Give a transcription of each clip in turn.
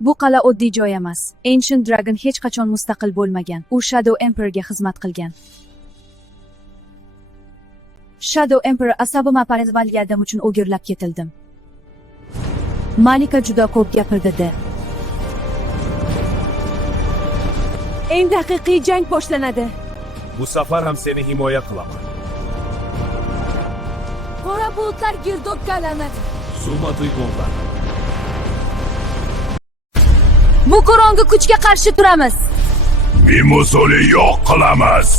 Bu qal'a oddiy joy emas. Ancient Dragon hech qachon mustaqil bo'lmagan. U Shadow Emperorga xizmat qilgan. Shadow Emperor asabimni parvardigim uchun o'girlab ketildim. Malika juda ko'p gapirdi. Eng haqiqiy jang boshlanadi. Bu safar ham seni himoya qilaman. Qora bulutlar girdobga aylanadi. Zulmat uyg'onlar. Bu qorong'i kuchga qarshi turamiz. Mimuzuli yo'q qilamiz.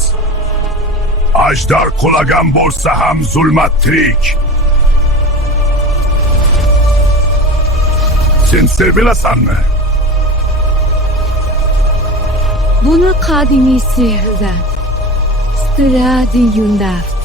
Ajdar qulagan bo'lsa ham zulmat tirik. Sen sevilasanmi? Buni qadimiy sehrdan Stradi Yundaft.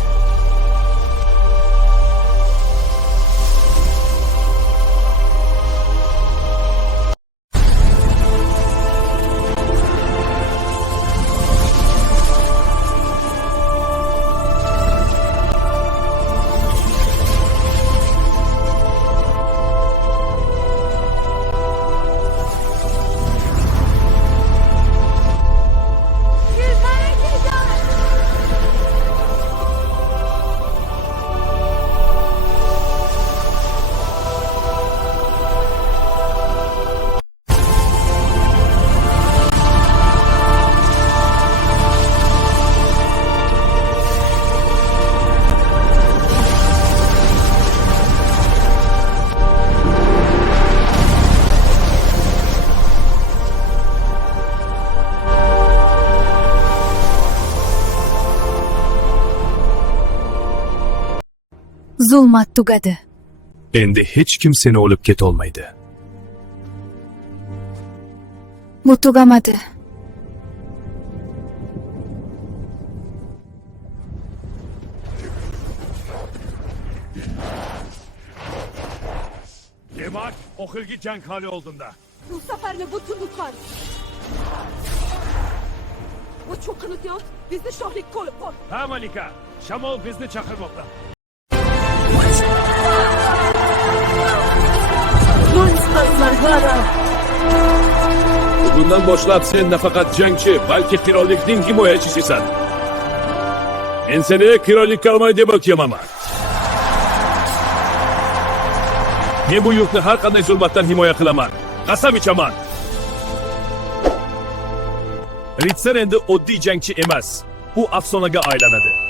Zulmat tugadi. Endi hech kim seni olib ketolmaydi. Bu tugamadi. Demak, oxirgi jang hali oldunda. Bu seferle bu tunduk var. Bu çok kınıtıyor. Bizni şahlik koyup koy. Ha Malika, Shamol bizni chaqirmoqda. Bundan boshlab sen nafaqat jangchi, balki qirollikning himoyachisisan. Men seni qirollikka olmay deb o'tyamaman. Men bu yurtni har qanday zulmatdan himoya qilaman. Qasam ichaman. Ritser endi oddiy jangchi emas. U afsonaga aylanadi.